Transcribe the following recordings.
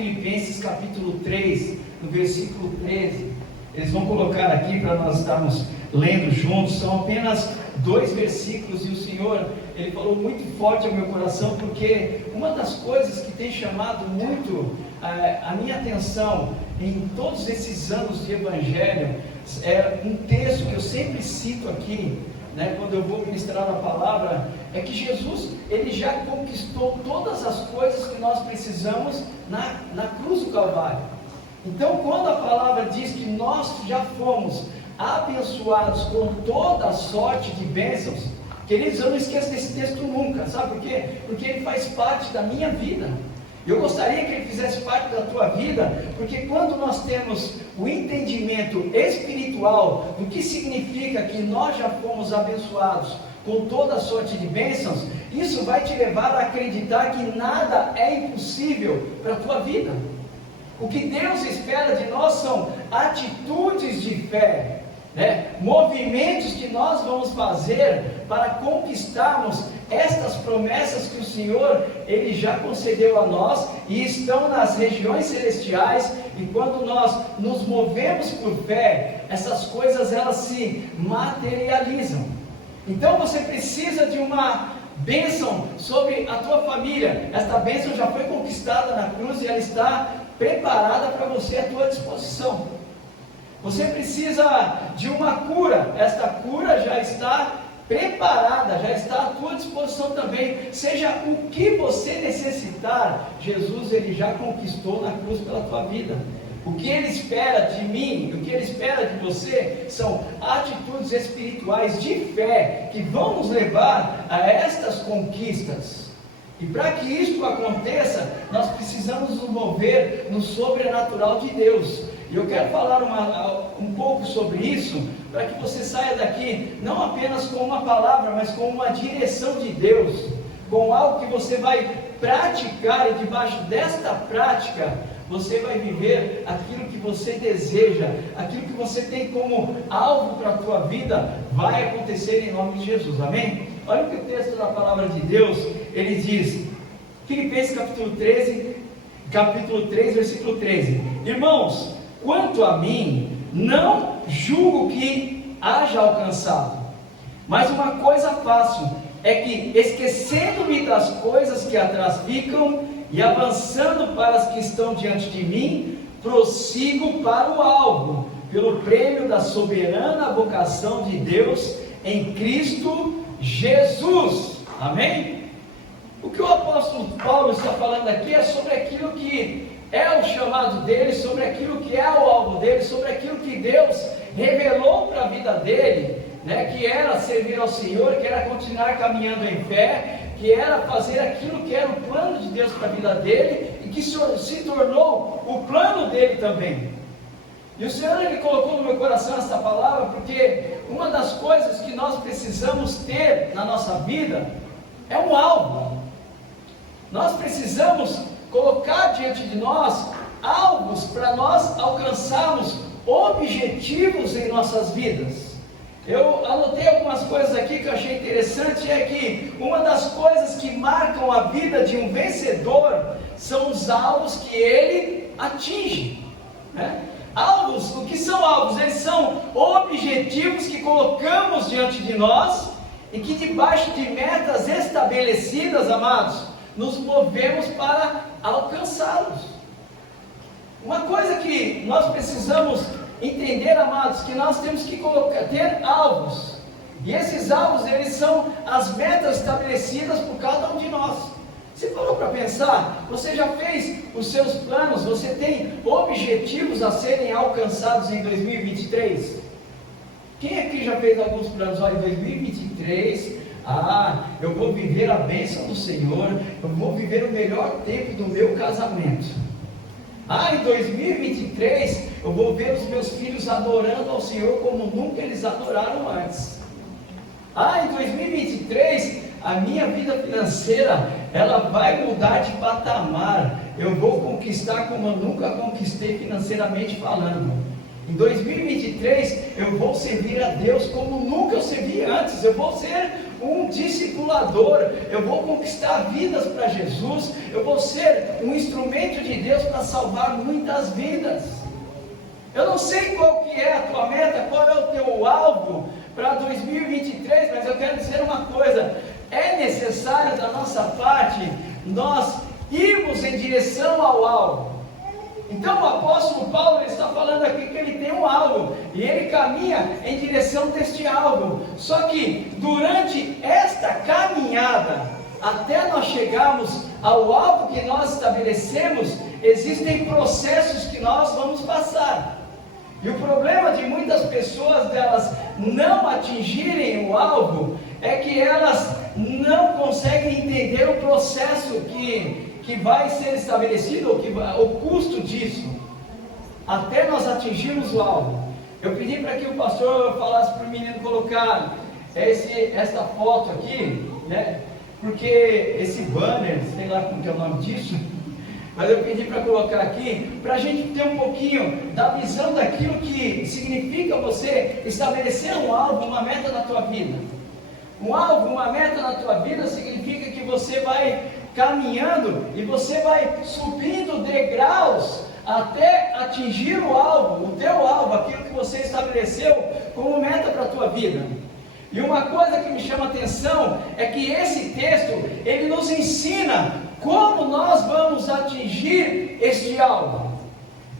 Filipenses capítulo 3, no versículo 13. Eles vão colocar aqui para nós estarmos lendo juntos. São apenas 2 versículos, e o Senhor, Ele falou muito forte ao meu coração, porque uma das coisas que tem chamado muito a minha atenção em todos esses anos de Evangelho, é um texto que eu sempre cito aqui, quando eu vou ministrar a palavra, é que Jesus, Ele já conquistou todas as coisas que nós precisamos na cruz do Calvário. Então, quando a palavra diz que nós já fomos abençoados com toda a sorte de bênçãos, queridos, eu não esqueço desse texto nunca. Sabe por quê? Porque ele faz parte da minha vida. Eu gostaria que ele fizesse parte da tua vida, porque quando nós temos o entendimento espiritual do que significa que nós já fomos abençoados com toda a sorte de bênçãos, isso vai te levar a acreditar que nada é impossível para a tua vida. O que Deus espera de nós são atitudes de fé, movimentos que nós vamos fazer para conquistarmos estas promessas que o Senhor, Ele já concedeu a nós e estão nas regiões celestiais. E quando nós nos movemos por fé, essas coisas elas se materializam. Então você precisa de uma bênção sobre a tua família. Esta bênção já foi conquistada na cruz e ela está preparada para você à tua disposição. Você precisa de uma cura. Esta cura já está preparada, já está à tua disposição também. Seja o que você necessitar, Jesus, Ele já conquistou na cruz pela tua vida. O que Ele espera de mim, o que Ele espera de você, são atitudes espirituais de fé, que vão nos levar a estas conquistas. E para que isso aconteça, nós precisamos nos mover no sobrenatural de Deus. E eu quero falar um pouco sobre isso, para que você saia daqui, não apenas com uma palavra, mas com uma direção de Deus, com algo que você vai praticar, e debaixo desta prática, você vai viver aquilo que você deseja, aquilo que você tem como alvo para a tua vida, vai acontecer em nome de Jesus, amém? Olha o que o texto da palavra de Deus, ele diz, Filipenses capítulo 3, versículo 13, irmãos, quanto a mim, não julgo que haja alcançado, mas uma coisa faço, é que esquecendo-me das coisas que atrás ficam, e avançando para as que estão diante de mim, prossigo para o alvo, pelo prêmio da soberana vocação de Deus em Cristo Jesus, amém? O que o apóstolo Paulo está falando aqui é sobre aquilo que é o chamado dele, sobre aquilo que é o alvo dele, sobre aquilo que Deus revelou para a vida dele, que era servir ao Senhor, que era continuar caminhando em fé, que era fazer aquilo que era o plano de Deus para a vida dele, e que se tornou o plano dele também. E o Senhor, Ele colocou no meu coração essa palavra, porque uma das coisas que nós precisamos ter na nossa vida é um alvo. Nós precisamos colocar diante de nós alvos para nós alcançarmos objetivos em nossas vidas. Eu anotei algumas coisas aqui que eu achei interessante, é que uma das coisas que marcam a vida de um vencedor são os alvos que ele atinge, Alvos, o que são alvos? Eles são objetivos que colocamos diante de nós e que debaixo de metas estabelecidas, amados, nos movemos para alcançá-los. Uma coisa que nós precisamos entender, amados, que nós temos que ter alvos, e esses alvos, eles são as metas estabelecidas por cada um de nós. Você parou para pensar? Você já fez os seus planos? Você tem objetivos a serem alcançados em 2023? Quem aqui já fez alguns planos? Olha, em 2023, eu vou viver a bênção do Senhor, eu vou viver o melhor tempo do meu casamento. Em 2023, eu vou ver os meus filhos adorando ao Senhor como nunca eles adoraram antes. Em 2023, a minha vida financeira, ela vai mudar de patamar. Eu vou conquistar como eu nunca conquistei financeiramente falando. Em 2023, eu vou servir a Deus como nunca eu servi antes. Eu vou ser um discipulador, eu vou conquistar vidas para Jesus, eu vou ser um instrumento de Deus para salvar muitas vidas. Eu não sei qual que é a tua meta, qual é o teu alvo para 2023, mas eu quero dizer uma coisa: é necessário da nossa parte nós irmos em direção ao alvo. Então o apóstolo Paulo está falando aqui que ele tem um alvo e ele caminha em direção deste alvo. Só que durante esta caminhada, até nós chegarmos ao alvo que nós estabelecemos, existem processos que nós vamos passar. E o problema de muitas pessoas delas não atingirem o alvo é que elas não conseguem entender o processo que vai ser estabelecido, o custo disso, até nós atingirmos o alvo. Eu pedi para que o pastor falasse para o menino colocar essa foto aqui, né? Porque esse banner, sei lá como que é o nome disso, mas eu pedi para colocar aqui, para a gente ter um pouquinho da visão daquilo que significa você estabelecer um alvo, uma meta na tua vida. Um alvo, uma meta na tua vida significa que você vai caminhando e você vai subindo degraus até atingir o alvo, o teu alvo, aquilo que você estabeleceu como meta para a tua vida. E uma coisa que me chama a atenção é que esse texto, ele nos ensina como nós vamos atingir este alvo.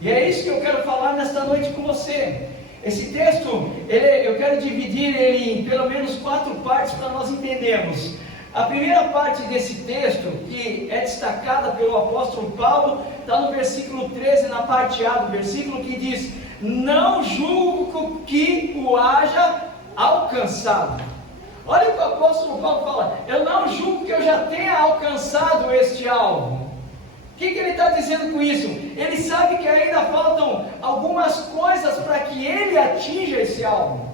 E é isso que eu quero falar nesta noite com você. Esse texto, eu quero dividir ele em pelo menos 4 partes para nós entendermos. A primeira parte desse texto, que é destacada pelo apóstolo Paulo, está no versículo 13, na parte A do versículo, que diz: não julgo que o haja alcançado. Olha o que o apóstolo Paulo fala: eu não julgo que eu já tenha alcançado este alvo. O que ele está dizendo com isso? Ele sabe que ainda faltam algumas coisas para que ele atinja esse alvo.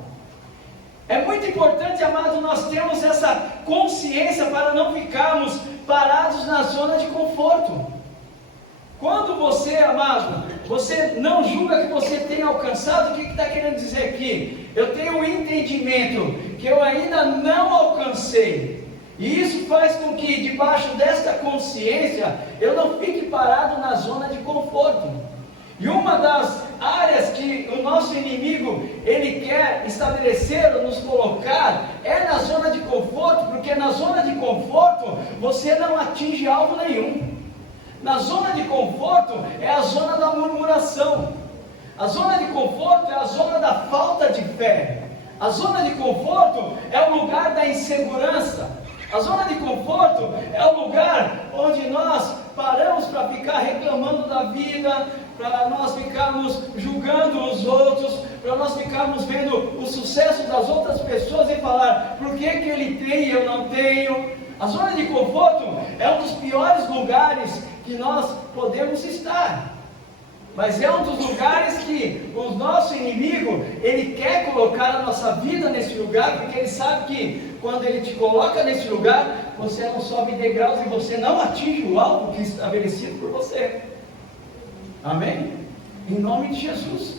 É muito importante, amado, nós termos essa consciência para não ficarmos parados na zona de conforto. Quando você, amado, você não julga que você tenha alcançado, o que está querendo dizer aqui? Eu tenho um entendimento que eu ainda não alcancei. E isso faz com que, debaixo desta consciência, eu não fique parado na zona de conforto. E uma das áreas que o nosso inimigo, ele quer estabelecer ou nos colocar, é na zona de conforto, porque na zona de conforto, você não atinge alvo nenhum. Na zona de conforto, é a zona da murmuração. A zona de conforto é a zona da falta de fé. A zona de conforto é o lugar da insegurança. A zona de conforto é o lugar onde nós paramos para ficar reclamando da vida, para nós ficarmos julgando os outros, para nós ficarmos vendo o sucesso das outras pessoas e falar: por que ele tem e eu não tenho? A zona de conforto é um dos piores lugares que nós podemos estar. Mas é um dos lugares que o nosso inimigo, ele quer colocar a nossa vida nesse lugar, porque ele sabe que quando ele te coloca nesse lugar, você não sobe degraus e você não atinge o alvo que é estabelecido por você. Amém? Em nome de Jesus.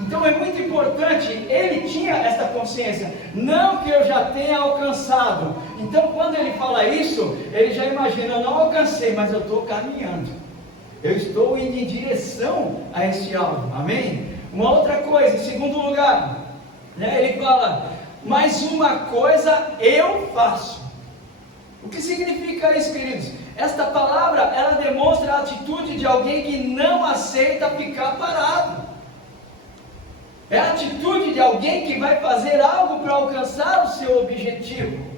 Então é muito importante, ele tinha essa consciência, não que eu já tenha alcançado. Então quando ele fala isso, ele já imagina: eu não alcancei, mas eu estou caminhando. Eu estou indo em direção a esse alvo. Amém? Uma outra coisa, em segundo lugar, ele fala: mas uma coisa eu faço. O que significa isso, queridos? Esta palavra, ela demonstra a atitude de alguém que não aceita ficar parado. É a atitude de alguém que vai fazer algo para alcançar o seu objetivo.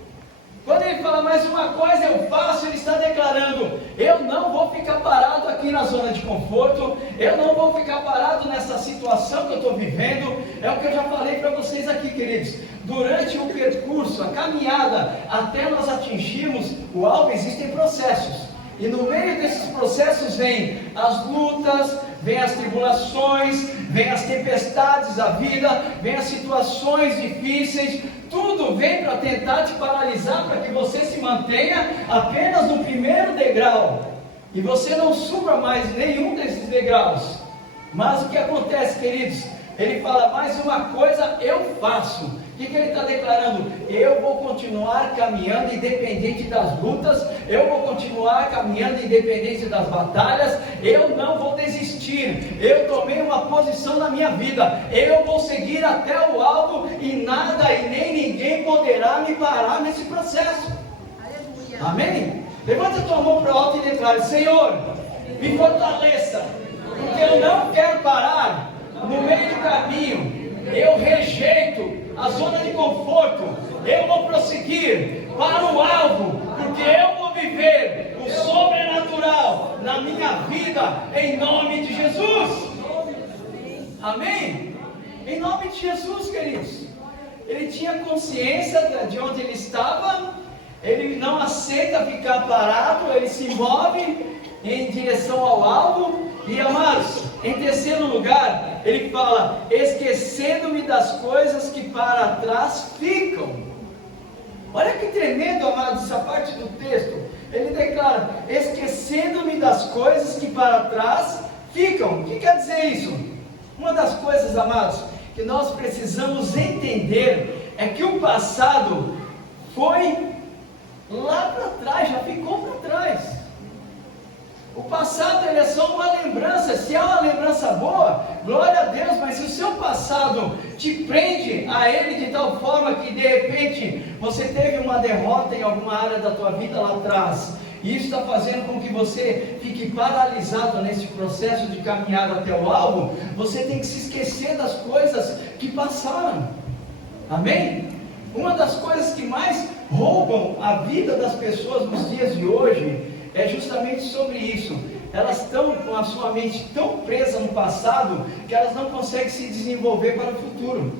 Quando ele fala: mais uma coisa eu faço, ele está declarando: eu não vou ficar parado aqui na zona de conforto, eu não vou ficar parado nessa situação que eu estou vivendo. É o que eu já falei para vocês aqui, queridos. Durante o percurso, a caminhada, até nós atingirmos o alvo, existem processos. E no meio desses processos vem as lutas, vem as tribulações, vem as tempestades da vida, vem as situações difíceis. Tudo vem para tentar te paralisar, para que você se mantenha apenas no primeiro degrau e você não suba mais nenhum desses degraus. Mas o que acontece, queridos? Ele fala: mais uma coisa eu faço. O que ele está declarando? Eu vou continuar caminhando independente das lutas, eu vou continuar caminhando independente das batalhas, eu não vou desistir, eu tomei uma posição na minha vida, eu vou seguir até o alvo e nada e nem ninguém poderá me parar nesse processo. Aleluia. Amém? Levanta a tua mão para o alto e declare: Senhor, me fortaleça, porque eu não quero parar no meio do caminho. Eu rejeito a zona de conforto, eu vou prosseguir para o alvo, porque eu vou viver o sobrenatural na minha vida, em nome de Jesus. Amém? Em nome de Jesus, queridos. Ele tinha consciência de onde ele estava, ele não aceita ficar parado, ele se move em direção ao alvo. E amados, em terceiro lugar, ele fala: esquecendo-me das coisas que para trás ficam. Olha que tremendo, amados, essa parte do texto. Ele declara: esquecendo-me das coisas que para trás ficam. O que quer dizer isso? Uma das coisas, amados, que nós precisamos entender é que o passado foi lá para trás, já ficou para trás. O passado ele é só uma lembrança. Se é uma lembrança boa, glória a Deus, mas se o seu passado te prende a ele de tal forma que de repente você teve uma derrota em alguma área da tua vida lá atrás, e isso está fazendo com que você fique paralisado nesse processo de caminhar até o alvo, você tem que se esquecer das coisas que passaram. Amém? Uma das coisas que mais roubam a vida das pessoas nos dias de hoje é justamente sobre isso. Elas estão com a sua mente tão presa no passado que elas não conseguem se desenvolver para o futuro.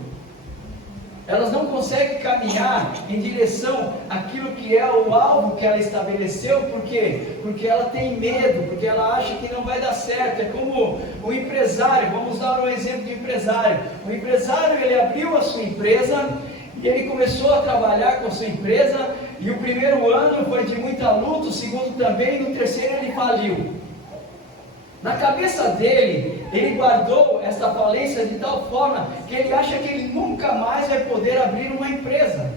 Elas não conseguem caminhar em direção àquilo que é o alvo que ela estabeleceu. Por quê? Porque ela tem medo, porque ela acha que não vai dar certo. É como o empresário. Vamos dar um exemplo de empresário. O empresário, ele abriu a sua empresa e ele começou a trabalhar com a sua empresa, e o primeiro ano foi de muita luta, o segundo também, e no terceiro ele faliu. Na cabeça dele, ele guardou essa falência de tal forma que ele acha que ele nunca mais vai poder abrir uma empresa,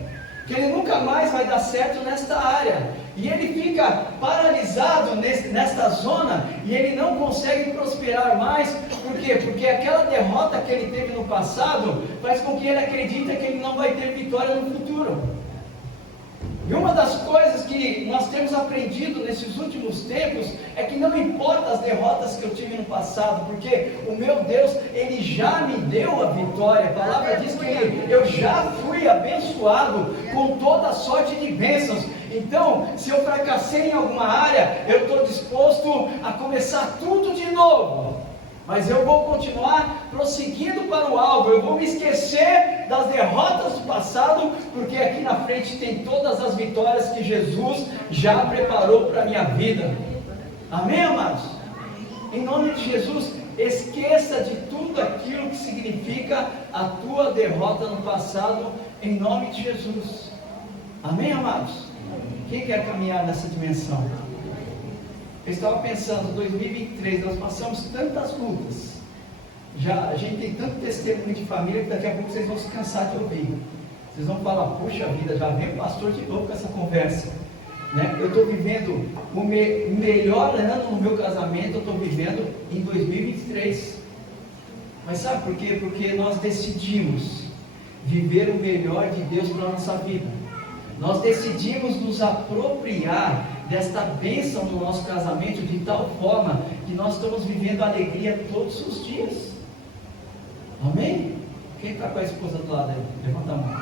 que ele nunca mais vai dar certo nesta área. E ele fica paralisado nesta zona, e ele não consegue prosperar mais. Por quê? Porque aquela derrota que ele teve no passado faz com que ele acredite que ele não vai ter vitória no futuro. E uma das coisas que nós temos aprendido nesses últimos tempos é que não importa as derrotas que eu tive no passado, porque o meu Deus, Ele já me deu a vitória. A palavra diz que eu já fui abençoado com toda sorte de bênçãos. Então, se eu fracassei em alguma área, eu estou disposto a começar tudo de novo. Mas eu vou continuar prosseguindo para o alvo. Eu vou me esquecer das derrotas do passado, porque aqui na frente tem todas as vitórias que Jesus já preparou para a minha vida. Amém, amados? Em nome de Jesus, esqueça de tudo aquilo que significa a tua derrota no passado, em nome de Jesus. Amém, amados? Quem quer caminhar nessa dimensão? Eu estava pensando, 2023, nós passamos tantas lutas, a gente tem tanto testemunho de família que daqui a pouco vocês vão se cansar de ouvir. Vocês vão falar: puxa vida, já vem o pastor de novo com essa conversa, né? Eu estou vivendo o melhor ano no meu casamento, eu estou vivendo em 2023. Mas sabe por quê? Porque nós decidimos viver o melhor de Deus para a nossa vida. Nós decidimos nos apropriar desta bênção no nosso casamento de tal forma que nós estamos vivendo alegria todos os dias. Amém? Quem está com a esposa do lado aí? Levanta a mão.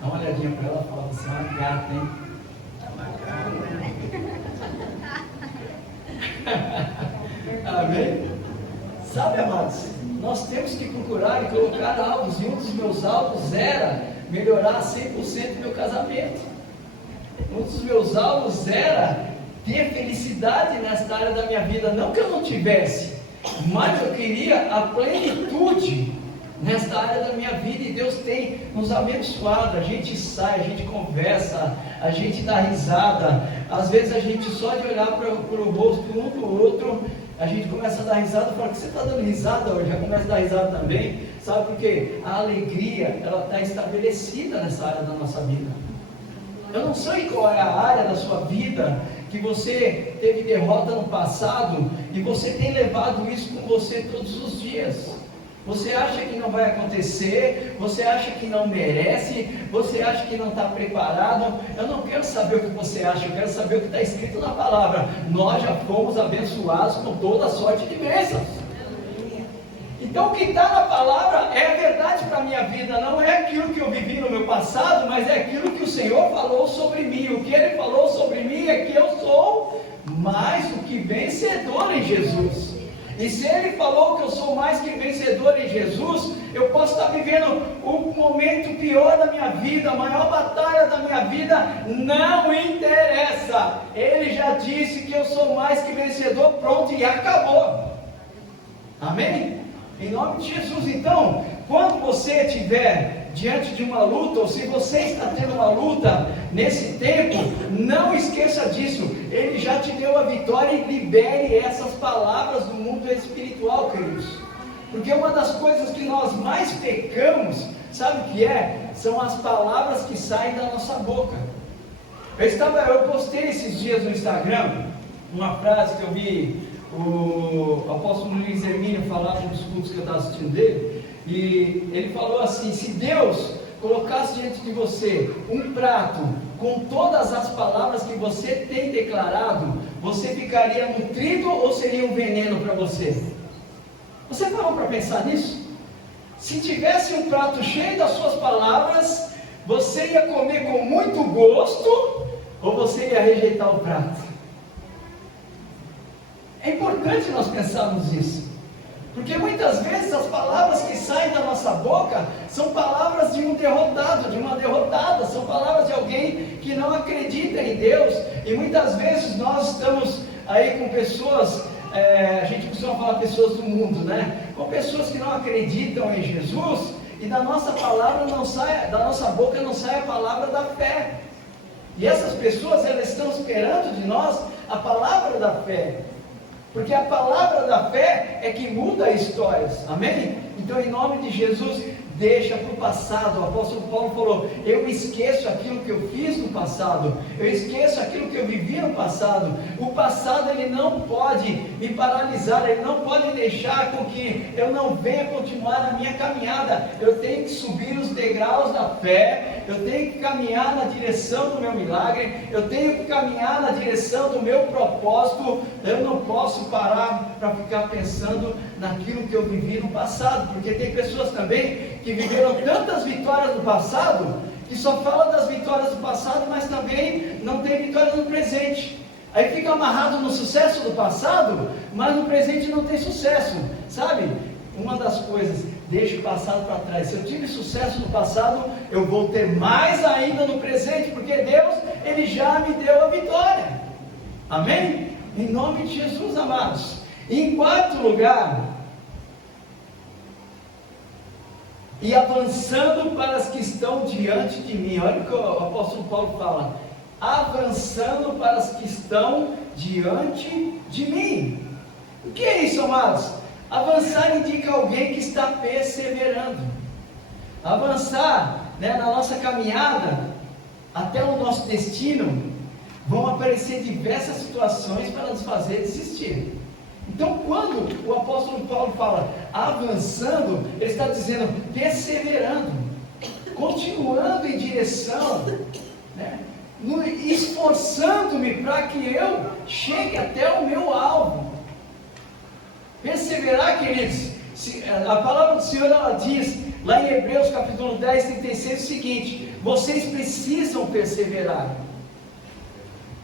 Dá uma olhadinha para ela e fala: você é uma gata, hein? Amém? Sabe, amados, nós temos que procurar e colocar alvos, e um dos meus alvos era melhorar 100% meu casamento. Um dos meus alvos era ter felicidade nesta área da minha vida. Não que eu não tivesse, mas eu queria a plenitude nesta área da minha vida, e Deus tem nos abençoado. A gente sai, a gente conversa, a gente dá risada. Às vezes a gente só de olhar para o rosto um do outro A gente começa a dar risada, fala que você está dando risada hoje, já começa a dar risada também, sabe por quê? A alegria, ela está estabelecida nessa área da nossa vida. Eu não sei qual é a área da sua vida que você teve derrota no passado e você tem levado isso com você todos os dias. Você acha que não vai acontecer, você acha que não merece, você acha que não está preparado. Eu não quero saber o que você acha, eu quero saber o que está escrito na palavra. Nós já fomos abençoados com toda sorte de bênçãos. Então o que está na palavra é verdade para a minha vida, não é aquilo que eu vivi no meu passado, mas é aquilo que o Senhor falou sobre mim. O que Ele falou sobre mim é que eu sou mais do que vencedor em Jesus. E se Ele falou que eu sou mais que vencedor em Jesus, eu posso estar vivendo o momento pior da minha vida, a maior batalha da minha vida, não interessa. Ele já disse que eu sou mais que vencedor, pronto, e acabou. Amém? Em nome de Jesus. Então, quando você estiver diante de uma luta, ou se você está tendo uma luta nesse tempo, não esqueça disso. Ele já te deu a vitória e libere essas palavras do mundo espiritual, queridos. Porque uma das coisas que nós mais pecamos, sabe o que é? São as palavras que saem da nossa boca. Eu postei esses dias no Instagram uma frase que eu vi o apóstolo Luiz Hermínio falar nos cultos que eu estava assistindo dele, e ele falou assim: se Deus colocasse diante de você um prato com todas as palavras que você tem declarado, você ficaria nutrido ou seria um veneno para você? Você parou para pensar nisso? Se tivesse um prato cheio das suas palavras, você ia comer com muito gosto ou você ia rejeitar o prato? É importante nós pensarmos isso, porque muitas vezes as palavras que saem da nossa boca são palavras de um derrotado, de uma derrotada, são palavras de alguém que não acredita em Deus. E muitas vezes nós estamos aí com pessoas, a gente costuma falar pessoas do mundo, né? Com pessoas que não acreditam em Jesus, e da nossa palavra não sai, da nossa boca não sai a palavra da fé. E essas pessoas, elas estão esperando de nós a palavra da fé. Porque a palavra da fé é que muda histórias, amém? Então, em nome de Jesus, deixa para o passado. O apóstolo Paulo falou: eu esqueço aquilo que eu fiz no passado, eu esqueço aquilo que eu vivi no passado. O passado, ele não pode me paralisar, ele não pode deixar com que eu não venha continuar a minha caminhada. Eu tenho que subir os degraus da fé, eu tenho que caminhar na direção do meu milagre, eu tenho que caminhar na direção do meu propósito. Eu não posso parar para ficar pensando naquilo que eu vivi no passado, porque tem pessoas também que viveram tantas vitórias no passado, que só fala das vitórias do passado, mas também não tem vitória no presente. Aí fica amarrado no sucesso do passado, mas no presente não tem sucesso, sabe? Uma das coisas, deixa o passado para trás. Se eu tive sucesso no passado, eu vou ter mais ainda no presente, porque Deus, Ele já me deu a vitória. Amém? Em nome de Jesus, amados. E em quarto lugar, e avançando para as que estão diante de mim. Olha o que o apóstolo Paulo fala: avançando para as que estão diante de mim. O que é isso, amados? Avançar indica alguém que está perseverando. Avançar, na nossa caminhada até o nosso destino, vão aparecer diversas situações para nos fazer desistir. Então, quando o apóstolo Paulo fala avançando, ele está dizendo perseverando, continuando em direção, esforçando-me para que eu chegue até o meu alvo. Perseverar, queridos, a palavra do Senhor, ela diz lá em Hebreus capítulo 10, 36 o seguinte: vocês precisam perseverar,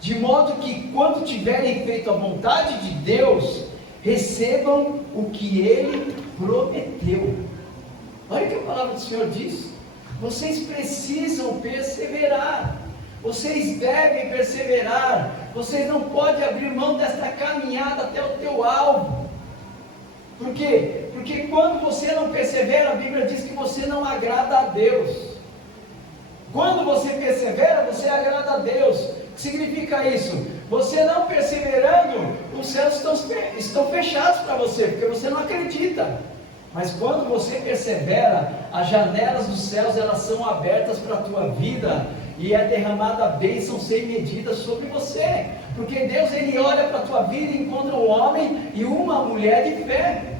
de modo que quando tiverem feito a vontade de Deus, recebam o que Ele prometeu. Olha o que a palavra do Senhor diz: vocês precisam perseverar, vocês devem perseverar, vocês não podem abrir mão desta caminhada até o teu alvo. Por quê? Porque quando você não persevera, a Bíblia diz que você não agrada a Deus. Quando você persevera, você agrada a Deus. O que significa isso? Você não perseverando, os céus estão fechados para você, porque você não acredita. Mas quando você persevera, as janelas dos céus, elas são abertas para a tua vida, e é derramada a bênção sem medida sobre você, porque Deus, Ele olha para a tua vida e encontra um homem e uma mulher de fé,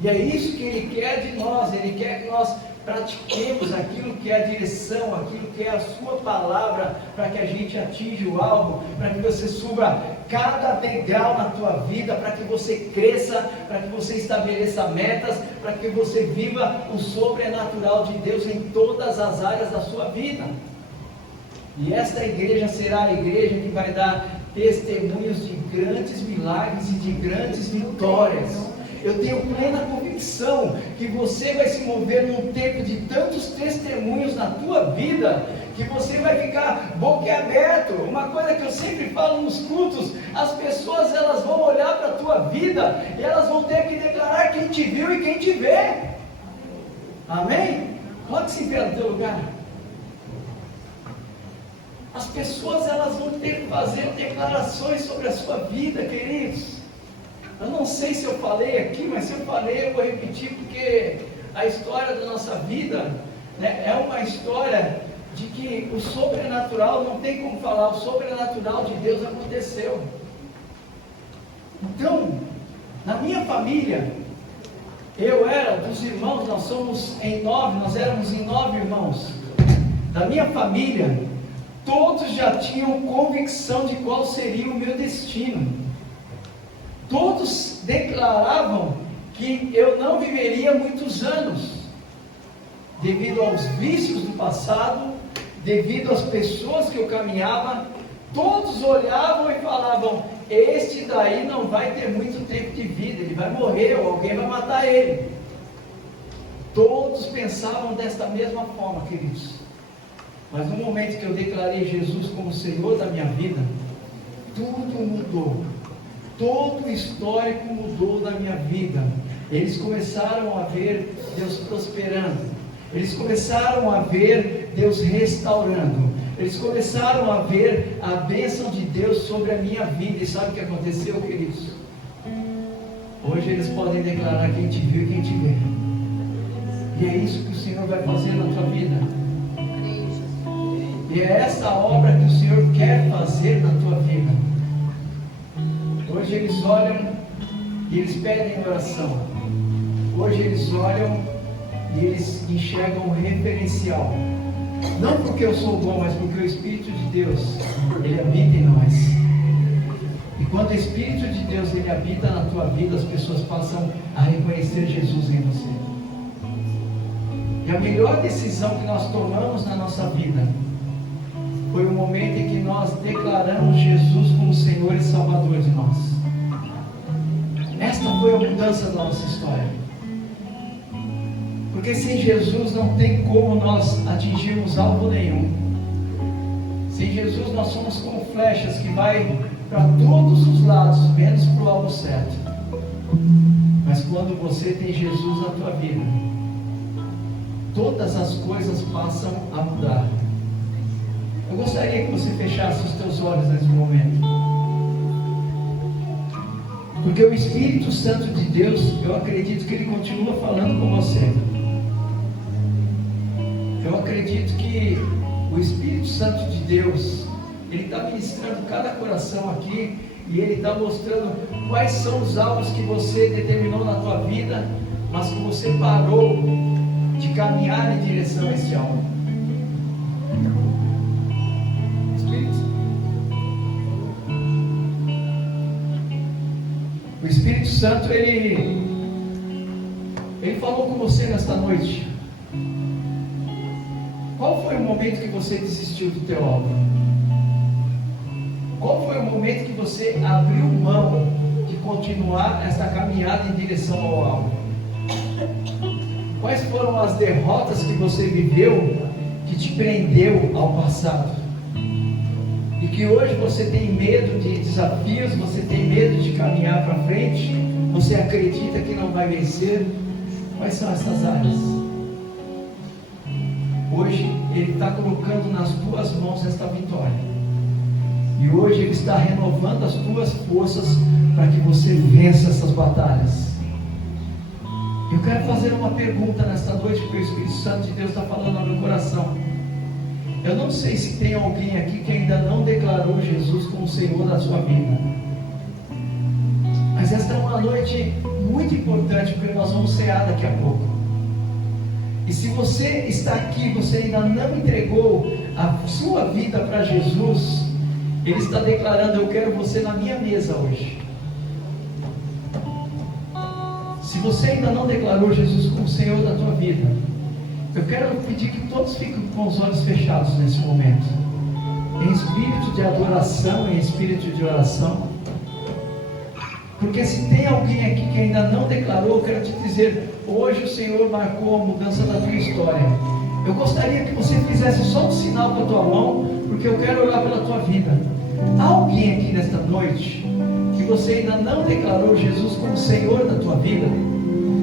e é isso que Ele quer de nós. Ele quer que nós pratiquemos aquilo que é a direção, aquilo que é a sua palavra, para que a gente atinja o alvo, para que você suba cada degrau na tua vida, para que você cresça, para que você estabeleça metas, para que você viva o sobrenatural de Deus em todas as áreas da sua vida. E esta igreja será a igreja que vai dar testemunhos de grandes milagres e de grandes vitórias. Eu tenho plena convicção que você vai se mover num tempo de tantos testemunhos na tua vida, que você vai ficar boquiaberto. Uma coisa que eu sempre falo nos cultos: as pessoas, elas vão olhar para a tua vida e elas vão ter que declarar quem te viu e quem te vê. Amém? Coloque-se em pé no teu lugar. As pessoas, elas vão ter que fazer declarações sobre a sua vida, queridos. Eu não sei se eu falei aqui, mas se eu falei, eu vou repetir, porque a história da nossa vida, né, é uma história de que o sobrenatural, não tem como falar, o sobrenatural de Deus aconteceu. Então, na minha família, eu era dos irmãos, nós éramos em 9 irmãos. Da minha família, todos já tinham convicção de qual seria o meu destino. Todos declaravam que eu não viveria muitos anos, devido aos vícios do passado, devido às pessoas que eu caminhava. Todos olhavam e falavam: este daí não vai ter muito tempo de vida, ele vai morrer ou alguém vai matar ele. Todos pensavam desta mesma forma, queridos. Mas no momento que eu declarei Jesus como Senhor da minha vida, tudo mudou. Todo o histórico mudou da minha vida. Eles começaram a ver Deus prosperando. Eles começaram a ver Deus restaurando. Eles começaram a ver a bênção de Deus sobre a minha vida. E sabe o que aconteceu, queridos? Hoje eles podem declarar quem te viu e quem te vê. E é isso que o Senhor vai fazer na tua vida. E é essa obra que o Senhor quer fazer na tua vida. Hoje eles olham e eles pedem oração. Hoje eles olham e eles enxergam um referencial. Não porque eu sou bom, mas porque o Espírito de Deus, Ele habita em nós. E quando o Espírito de Deus, Ele habita na tua vida, as pessoas passam a reconhecer Jesus em você. E a melhor decisão que nós tomamos na nossa vida foi o momento em que nós declaramos Jesus como Senhor e Salvador de nós. Esta foi a mudança da nossa história. Porque sem Jesus não tem como nós atingirmos alvo nenhum. Sem Jesus nós somos como flechas que vai para todos os lados, menos para o alvo certo. Mas quando você tem Jesus na tua vida, todas as coisas passam a mudar. Eu gostaria que você fechasse os teus olhos nesse momento. Porque o Espírito Santo de Deus, eu acredito que Ele continua falando com você. Eu acredito que o Espírito Santo de Deus, Ele está ministrando cada coração aqui, e Ele está mostrando quais são os alvos que você determinou na tua vida, mas que você parou de caminhar em direção a esse alvo. O Espírito Santo, Ele falou com você nesta noite. Qual foi o momento que você desistiu do teu alvo? Qual foi o momento que você abriu mão de continuar essa caminhada em direção ao alvo? Quais foram as derrotas que você viveu que te prendeu ao passado? E que hoje você tem medo de desafios, você tem medo de caminhar para frente, você acredita que não vai vencer? Quais são essas áreas? Hoje Ele está colocando nas tuas mãos esta vitória. E hoje Ele está renovando as tuas forças para que você vença essas batalhas. Eu quero fazer uma pergunta nesta noite, porque o Espírito Santo de Deus está falando no meu coração. Eu não sei se tem alguém aqui que ainda não declarou Jesus como Senhor da sua vida. Mas esta é uma noite muito importante, porque nós vamos cear daqui a pouco. E se você está aqui, você ainda não entregou a sua vida para Jesus, Ele está declarando: eu quero você na minha mesa hoje. Se você ainda não declarou Jesus como Senhor da tua vida, eu quero pedir que todos fiquem com os olhos fechados nesse momento, em espírito de adoração, em espírito de oração. Porque se tem alguém aqui que ainda não declarou, eu quero te dizer: hoje o Senhor marcou a mudança da tua história. Eu gostaria que você fizesse só um sinal com a tua mão, porque eu quero orar pela tua vida. Há alguém aqui nesta noite que você ainda não declarou Jesus como Senhor da tua vida?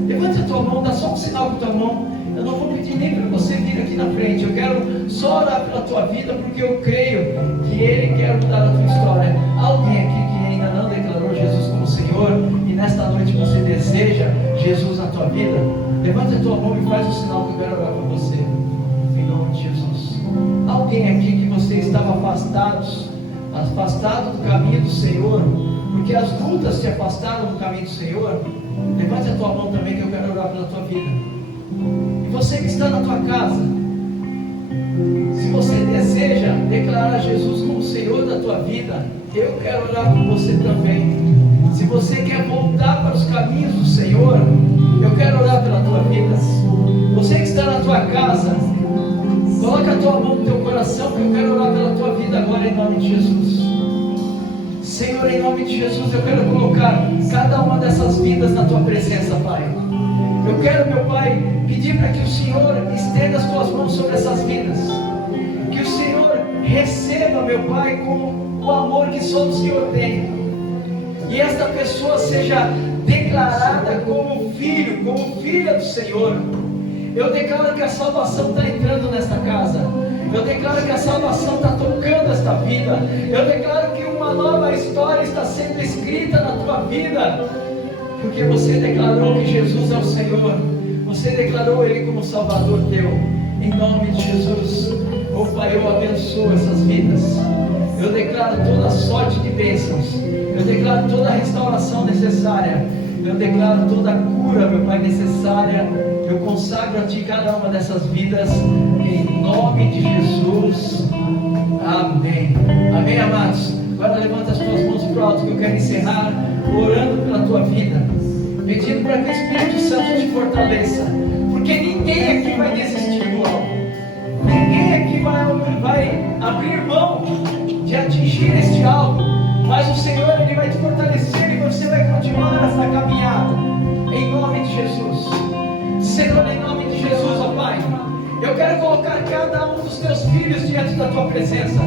Levante a tua mão, dá só um sinal com a tua mão. Eu não vou pedir nem para você vir aqui na frente. Eu quero só orar pela tua vida, porque eu creio que Ele quer mudar a tua história. Há alguém aqui que ainda não declarou Jesus como Senhor, e nesta noite você deseja Jesus na tua vida? Levante a tua mão e faz o sinal que eu quero orar por você, em nome de Jesus. Há alguém aqui que você estava afastado do caminho do Senhor, porque as lutas te afastaram do caminho do Senhor? Levante a tua mão também, que eu quero orar pela tua vida. E você que está na tua casa, se você deseja declarar Jesus como Senhor da tua vida, eu quero orar por você também. Se você quer voltar para os caminhos do Senhor, eu quero orar pela tua vida. Você que está na tua casa, coloca a tua mão no teu coração, que eu quero orar pela tua vida agora, em nome de Jesus. Senhor, em nome de Jesus, eu quero colocar cada uma dessas vidas na tua presença, Pai. Eu quero, meu Pai, pedir para que o Senhor estenda as tuas mãos sobre essas vidas, que o Senhor receba, meu Pai, com o amor que só o Senhor tem, e esta pessoa seja declarada como filho, como filha do Senhor. Eu declaro que a salvação está entrando nesta casa. Eu declaro que a salvação está tocando esta vida. Eu declaro que uma nova história está sendo escrita na tua vida, porque você declarou que Jesus é o Senhor. Você declarou Ele como Salvador teu. Em nome de Jesus, oh Pai, eu abençoo essas vidas. Eu declaro toda sorte de bênçãos. Eu declaro toda a restauração necessária. Eu declaro toda a cura, meu Pai, necessária. Eu consagro a Ti cada uma dessas vidas, em nome de Jesus. Amém. Amém, amados. Agora levanta as tuas mãos para o alto, que eu quero encerrar orando pela tua vida, pedindo para que o Espírito Santo te fortaleça, porque ninguém aqui vai desistir do alvo. Ninguém aqui vai abrir mão de atingir este alvo, mas o Senhor, Ele vai te fortalecer e você vai continuar essa caminhada, em nome de Jesus. Senhor, em nome de Jesus, ó Pai, eu quero colocar cada um dos teus filhos diante da tua presença.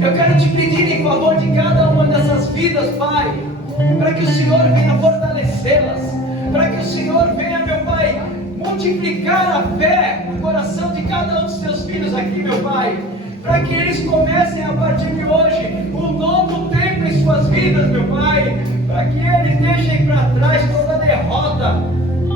Eu quero te pedir em favor de cada uma dessas vidas, Pai, para que o Senhor venha fortalecê-las, para que o Senhor venha, meu Pai, multiplicar a fé no coração de cada um dos teus filhos aqui, meu Pai, para que eles comecem a partir de hoje um novo tempo em suas vidas, meu Pai, para que eles deixem para trás toda derrota,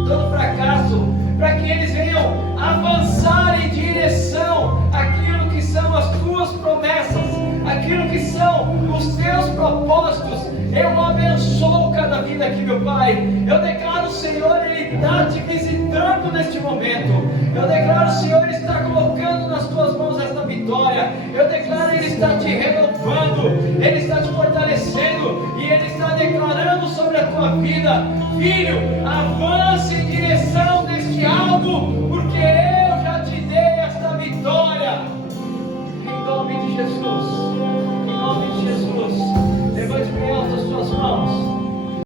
todo fracasso, para que eles venham avançar em direção àquilo que são as tuas promessas, aquilo que são os teus propósitos. Eu abençoo cada vida aqui, meu Pai. Eu declaro, o Senhor, Ele está te visitando neste momento. Eu declaro, o Senhor está colocando nas tuas mãos esta vitória. Eu declaro, Ele está te renovando, Ele está te fortalecendo, e Ele está declarando sobre a tua vida: filho, avance em direção